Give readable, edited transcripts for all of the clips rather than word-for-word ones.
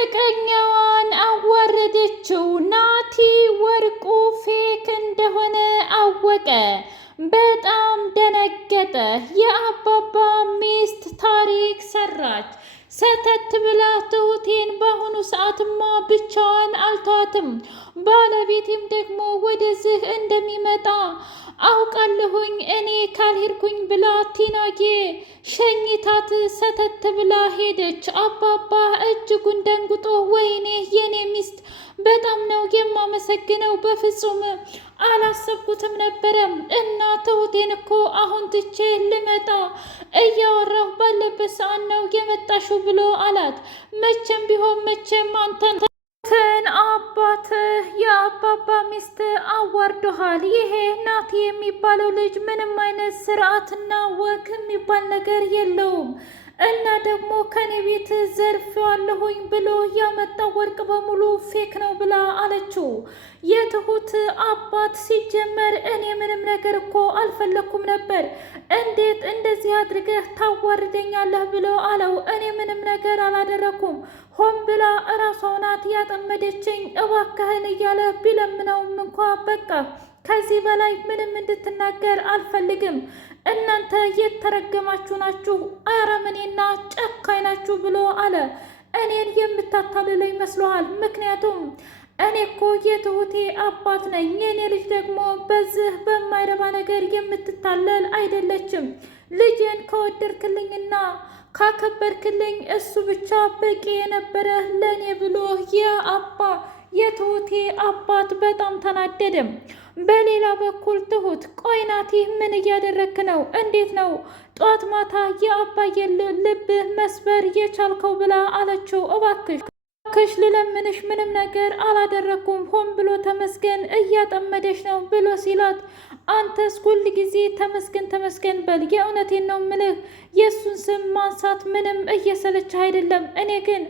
ፍቅረኛዋን አዋረደችው። ናቲ ወርቁ ፌክ እንደሆነ አወቀ። በጣም ደነገጠ። የአባባ ሚስት ታሪክ ሰራች። ሰተት ብላ ትሁቴን በአሁኑ ሰዓትማ ብቻዋን አልተዋትም፣ ባለቤቴም ደግሞ ወደዚህ እንደሚመጣ አውቃለሁኝ፣ እኔ ካልሄድኩኝ ብላ ቲናጌ ሸኝታት ሰተት ብላ ሄደች። አባባ እጅጉን ደንግጦ ወይኔ የኔ ሚስት በጣም ነው የማመሰግነው፣ በፍጹም አላሰብኩትም ነበረ እና ትሁቴን እኮ አሁን ትቼ ልመጣ እያወራሁ ባለበት ሰዓት ነው የመጣሽው ብሎ አላት። መቼም ቢሆን መቼም አንተን አባትህ የአባባ ሚስት አዋርዶሃል። ይሄ ናቲ የሚባለው ልጅ ምንም አይነት ስርዓትና ወግ የሚባል ነገር የለውም እና ደግሞ ከኔ ቤት ዘርፌዋለሁኝ ብሎ ያመጣው ወርቅ በሙሉ ፌክ ነው ብላ አለችው። የትሁት አባት ሲጀመር እኔ ምንም ነገር እኮ አልፈለኩም ነበር፣ እንዴት እንደዚህ አድርገህ ታዋርደኛለህ ብሎ አለው። እኔ ምንም ነገር አላደረኩም፣ ሆን ብላ እራሷ ናት ያጠመደችኝ፣ እባክህን እያለ ቢለምነውም እንኳ በቃ ከዚህ በላይ ምንም እንድትናገር አልፈልግም፣ እናንተ የተረገማችሁ ናችሁ፣ አረመኔና ጨካኝ ናችሁ ብሎ አለ። እኔን የምታታልለኝ መስሎሃል? ምክንያቱም እኔ እኮ የትሁቴ አባት ነኝ። የኔ ልጅ ደግሞ በዚህ በማይረባ ነገር የምትታለል አይደለችም። ልጄን ከወደድክልኝና ካከበርክልኝ እሱ ብቻ በቂ የነበረ ለእኔ ብሎ የትሁቴ አባት በጣም ተናደደም። በሌላ በኩል ትሁት ቆይ ናቲ ምን እያደረክ ነው? እንዴት ነው ጧት ማታ የአባዬን ልብ መስበር የቻልከው ብላ አለችው። እባክሽ ልለምንሽ፣ ምንም ነገር አላደረኩም፣ ሆን ብሎ ተመስገን እያጠመደሽ ነው ብሎ ሲላት፣ አንተስ ሁል ጊዜ ተመስገን ተመስገን በል፣ የእውነቴን ነው ምልህ፣ የእሱን ስም ማንሳት ምንም እየሰለችህ አይደለም። እኔ ግን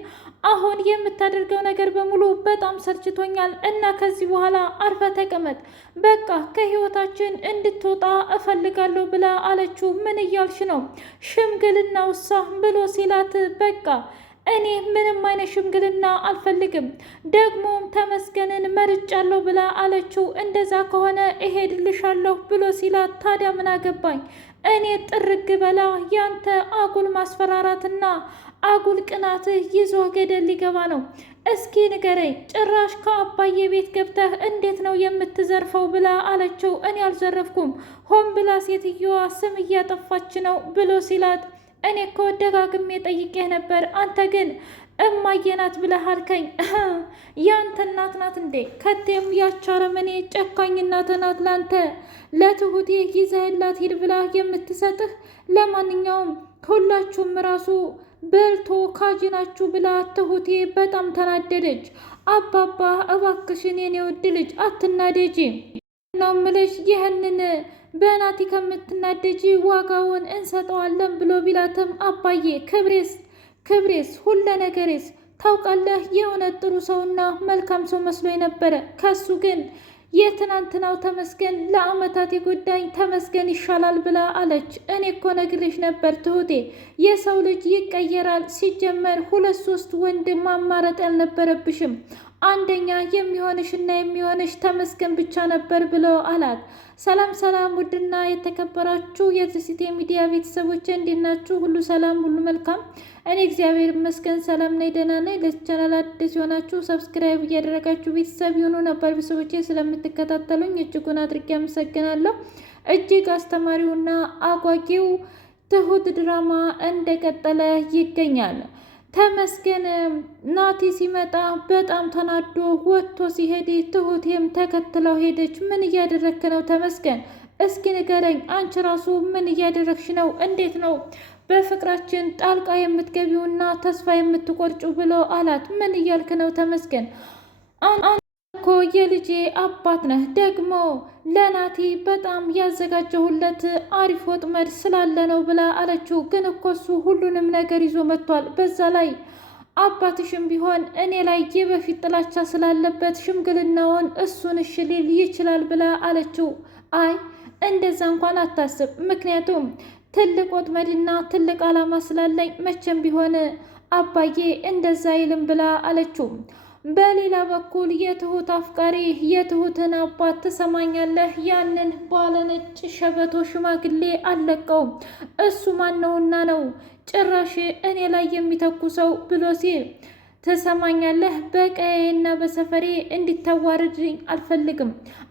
አሁን የምታደርገው ነገር በሙሉ በጣም ሰልችቶኛል እና ከዚህ በኋላ አርፈ ተቀመጥ፣ በቃ ከህይወታችን እንድትወጣ እፈልጋለሁ ብላ አለችው። ምን እያልሽ ነው? ሽምግልና ውሳ ብሎ ሲላት፣ በቃ እኔ ምንም አይነት ሽምግልና አልፈልግም፣ ደግሞም ተመስገንን መርጫለሁ ብላ አለችው። እንደዛ ከሆነ እሄድልሻለሁ ብሎ ሲላት፣ ታዲያ ምን አገባኝ እኔ ጥርግ በላ፣ ያንተ አጉል ማስፈራራትና አጉል ቅናትህ ይዞ ገደል ሊገባ ነው። እስኪ ንገረኝ፣ ጭራሽ ከአባዬ ቤት ገብተህ እንዴት ነው የምትዘርፈው ብላ አለችው። እኔ አልዘረፍኩም፣ ሆን ብላ ሴትየዋ ስም እያጠፋች ነው ብሎ ሲላት፣ እኔ እኮ ደጋግሜ ጠይቄህ ነበር፣ አንተ ግን እማዬ ናት ብለህ አልከኝ። ያንተ እናት ናት እንዴ? ከቴም ያች አረመኔ ጨካኝ እናት ናት ላንተ ለትሁቴ ይዘህላት ሂድ ብላ የምትሰጥህ። ለማንኛውም ሁላችሁም ራሱ በልቶ ካጂ ናችሁ ብላ ትሁቴ በጣም ተናደደች። አባባ እባክሽን የኔ ውድ ልጅ አትናደጂ ነው ምልሽ፣ ይህንን በናቲ ከምትናደጂ ዋጋውን እንሰጠዋለን ብሎ ቢላትም፣ አባዬ ክብሬስ ሁለ ነገሬስ ታውቃለህ፣ የእውነት ጥሩ ሰውና መልካም ሰው መስሎ የነበረ ከሱ ግን የትናንትናው ተመስገን ለአመታት የጎዳኝ ተመስገን ይሻላል ብላ አለች። እኔ እኮ ነግሬሽ ነበር ትሁቴ፣ የሰው ልጅ ይቀየራል። ሲጀመር 2-3 ወንድ ማማረጥ ያልነበረብሽም፣ አንደኛ የሚሆንሽና የሚሆንሽ ተመስገን ብቻ ነበር ብሎ አላት። ሰላም ሰላም! ውድና የተከበራችሁ የትሲቴ ሚዲያ ቤተሰቦች እንዴት ናችሁ? ሁሉ ሰላም፣ ሁሉ መልካም። እኔ እግዚአብሔር ይመስገን ሰላም ነኝ፣ ደህና ነኝ። ለዚህ ቻናል አዲስ የሆናችሁ ሰብስክራይብ እያደረጋችሁ ቤተሰብ የሆኑ ነበር ቤተሰቦቼ ስለምትከታተሉኝ እጅጉን አድርጌ አመሰግናለሁ። እጅግ አስተማሪውና አጓጊው ትሁት ድራማ እንደቀጠለ ይገኛል። ተመስገን ናቲ ሲመጣ በጣም ተናዶ ወጥቶ ሲሄድ ትሁቴም ተከትለው ሄደች። ምን እያደረክ ነው ተመስገን? እስኪ ንገረኝ፣ አንቺ ራሱ ምን እያደረግሽ ነው? እንዴት ነው በፍቅራችን ጣልቃ የምትገቢውና ተስፋ የምትቆርጩ ብሎ አላት። ምን እያልክ ነው ተመስገን? እኮ የልጄ አባት ነህ፣ ደግሞ ለናቲ በጣም ያዘጋጀሁለት አሪፍ ወጥመድ ስላለ ነው ብላ አለችው። ግን እኮ እሱ ሁሉንም ነገር ይዞ መጥቷል። በዛ ላይ አባትሽም ቢሆን እኔ ላይ የበፊት ጥላቻ ስላለበት ሽምግልናውን እሱን እሺ ሊል ይችላል ብላ አለችው። አይ እንደዛ እንኳን አታስብ፣ ምክንያቱም ትልቅ ወጥመድና ትልቅ ዓላማ ስላለኝ መቼም ቢሆን አባዬ እንደዛ አይልም ብላ አለችው። በሌላ በኩል የትሁት አፍቃሪ የትሁትን አባት ትሰማኛለህ? ያንን ባለነጭ ሸበቶ ሽማግሌ አለቀውም። እሱ ማነውና ነው ጭራሽ እኔ ላይ የሚተኩሰው ብሎ ሲል ትሰማኛለህ? በቀዬና በሰፈሬ እንዲታዋርድኝ አልፈልግም።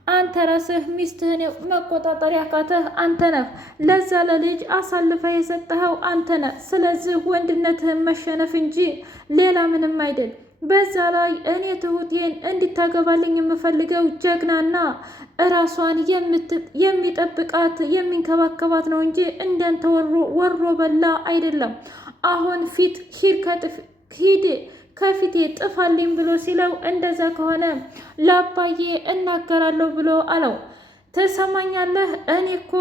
አንተ ራስህ ሚስትህን መቆጣጠር ያቃተህ አንተ ነህ። ለዛ ለልጅ አሳልፈ የሰጠኸው አንተ ነህ። ስለዚህ ወንድነትህን መሸነፍ እንጂ ሌላ ምንም አይደል። በዛ ላይ እኔ ትሁቴን እንድታገባልኝ የምፈልገው ጀግናና እራሷን የሚጠብቃት የሚንከባከባት ነው እንጂ እንዳንተ ወሮ በላ አይደለም። አሁን ሂድ ከፊቴ ጥፋልኝ ብሎ ሲለው እንደዛ ከሆነ ለአባዬ እናገራለሁ ብሎ አለው። ትሰማኛለህ? እኔ እኮ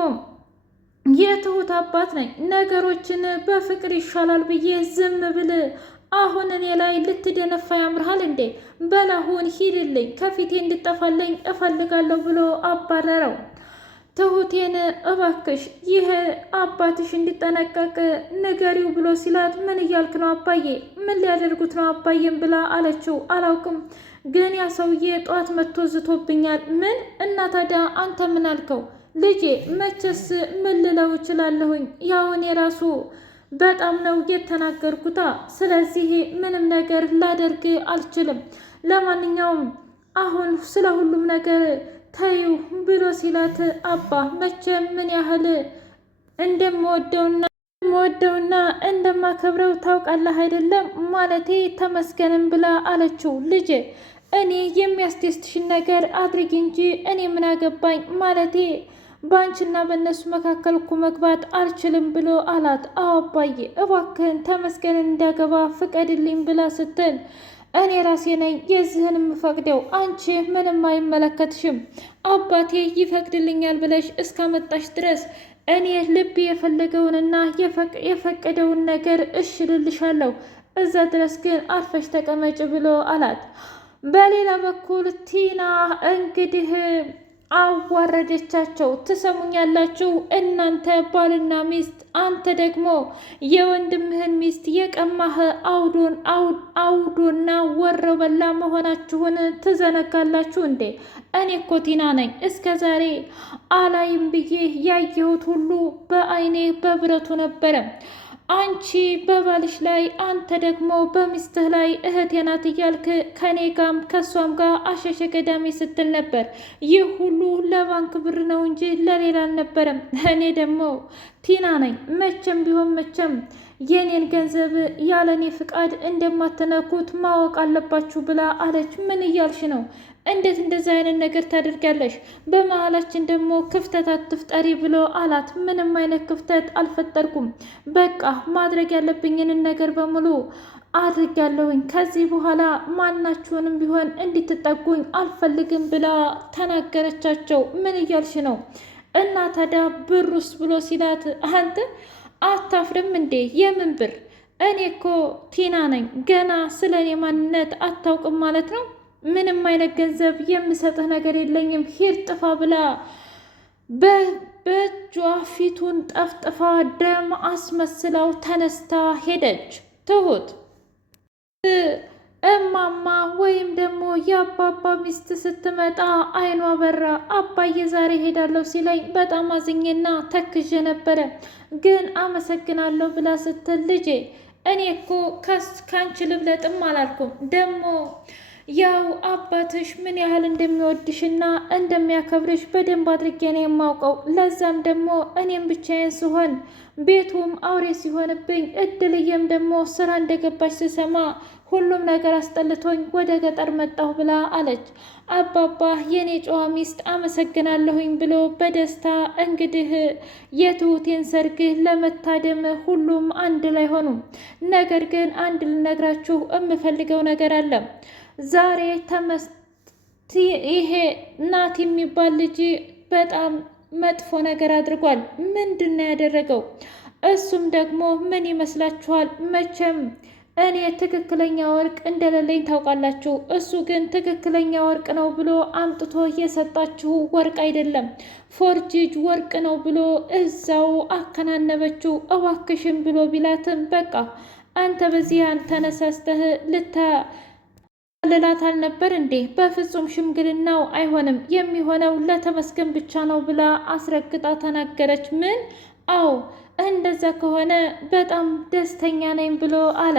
የትሁት አባት ነኝ። ነገሮችን በፍቅር ይሻላል ብዬ ዝም ብል አሁን እኔ ላይ ልትደነፋ ያምርሃል እንዴ? በላሁን ሂድልኝ፣ ከፊቴ እንድጠፋለኝ እፈልጋለሁ ብሎ አባረረው። ትሁቴን እባክሽ ይህ አባትሽ እንዲጠነቀቅ ንገሪው ብሎ ሲላት ምን እያልክ ነው አባዬ? ምን ሊያደርጉት ነው አባዬም ብላ አለችው። አላውቅም ግን ያ ሰውዬ ጠዋት መጥቶ ዝቶብኛል። ምን? እና ታዲያ አንተ ምን አልከው? ልጄ መቼስ ምን ልለው እችላለሁኝ? ያውን የራሱ በጣም ነው የተናገርኩታ። ስለዚህ ምንም ነገር ላደርግ አልችልም። ለማንኛውም አሁን ስለ ሁሉም ነገር ተዩ ብሎ ሲላት አባ መቼም ምን ያህል እንደምወደውና እንደማከብረው ታውቃለህ አይደለም? ማለቴ ተመስገንም ብላ አለችው። ልጄ እኔ የሚያስደስትሽን ነገር አድርጊ እንጂ እኔ ምን አገባኝ። ማለቴ በአንቺና በእነሱ መካከል እኮ መግባት አልችልም ብሎ አላት። አዎ አባዬ እባክህን ተመስገንን እንዳገባ ፍቀድልኝ ብላ ስትል እኔ ራሴ ነኝ የዚህን የምፈቅደው፣ አንቺ ምንም አይመለከትሽም። አባቴ ይፈቅድልኛል ብለሽ እስካመጣሽ ድረስ እኔ ልብ የፈለገውንና የፈቀደውን ነገር እሽ ልልሻለሁ። እዛ ድረስ ግን አርፈሽ ተቀመጭ ብሎ አላት። በሌላ በኩል ቲና እንግዲህ አዋረደቻቸው። ትሰሙኛላችሁ እናንተ ባልና ሚስት፣ አንተ ደግሞ የወንድምህን ሚስት የቀማህ አውዶና ወሮበላ መሆናችሁን ትዘነጋላችሁ እንዴ? እኔ እኮ ቲና ነኝ። እስከ ዛሬ አላይም ብዬ ያየሁት ሁሉ በአይኔ በብረቱ ነበረ። አንቺ በባልሽ ላይ አንተ ደግሞ በሚስትህ ላይ እህቴ ናት እያልክ ከኔ ጋም ከሷም ጋር አሸሸ ገዳሜ ስትል ነበር። ይህ ሁሉ ለባንክ ብር ነው እንጂ ለሌላ አልነበረም። እኔ ደግሞ ቲና ነኝ። መቼም ቢሆን መቼም የኔን ገንዘብ ያለኔ ፍቃድ እንደማትነኩት ማወቅ አለባችሁ ብላ አለች። ምን እያልሽ ነው? እንዴት እንደዚህ አይነት ነገር ታደርጋለሽ? በመሀላችን ደግሞ ክፍተት አትፍጠሪ ብሎ አላት። ምንም አይነት ክፍተት አልፈጠርኩም። በቃ ማድረግ ያለብኝንን ነገር በሙሉ አድርጋለሁኝ። ከዚህ በኋላ ማናችሁንም ቢሆን እንድትጠጉኝ አልፈልግም ብላ ተናገረቻቸው። ምን እያልሽ ነው? እና ታዲያ ብሩስ ብሎ ሲላት አንተ አታፍርም እንዴ? የምን ብር? እኔ እኮ ቲና ነኝ። ገና ስለ እኔ ማንነት አታውቅም ማለት ነው? ምንም አይነት ገንዘብ የምሰጥህ ነገር የለኝም፣ ሂድ ጥፋ ብላ በእጇ ፊቱን ጠፍጥፋ ደም አስመስላው ተነስታ ሄደች። ትሁት እማማ ወይም ደግሞ የአባባ ሚስት ስትመጣ አይኗ በራ። አባዬ ዛሬ ሄዳለሁ ሲለኝ በጣም አዝኜና ተክዤ ነበረ፣ ግን አመሰግናለሁ ብላ ስትል ልጄ እኔ እኮ ከአንቺ ልብለጥም አላልኩም ደግሞ ያው አባትሽ ምን ያህል እንደሚወድሽና እንደሚያከብርሽ በደንብ አድርጌ ነው የማውቀው። ለዛም ደግሞ እኔም ብቻዬን ስሆን ቤቱም አውሬ ሲሆንብኝ እድልዬም ደግሞ ስራ እንደገባች ስሰማ ሁሉም ነገር አስጠልቶኝ ወደ ገጠር መጣሁ ብላ አለች። አባባ የኔ ጨዋ ሚስት አመሰግናለሁኝ ብሎ በደስታ እንግዲህ የትሁቴን ሰርግ ለመታደም ሁሉም አንድ ላይ ሆኑ። ነገር ግን አንድ ልነግራችሁ የምፈልገው ነገር አለ። ዛሬ ይሄ ናት የሚባል ልጅ በጣም መጥፎ ነገር አድርጓል። ምንድን ነው ያደረገው? እሱም ደግሞ ምን ይመስላችኋል? መቼም እኔ ትክክለኛ ወርቅ እንደሌለኝ ታውቃላችሁ። እሱ ግን ትክክለኛ ወርቅ ነው ብሎ አምጥቶ የሰጣችሁ ወርቅ አይደለም፣ ፎርጅጅ ወርቅ ነው ብሎ እዛው አከናነበችው። እባክሽን ብሎ ቢላትም በቃ አንተ በዚህ ተነሳስተህ ልላት አልነበር እንዴ? በፍጹም ሽምግልናው አይሆንም፣ የሚሆነው ለተመስገን ብቻ ነው ብላ አስረግጣ ተናገረች። ምን? አዎ እንደዛ ከሆነ በጣም ደስተኛ ነኝ ብሎ አለ።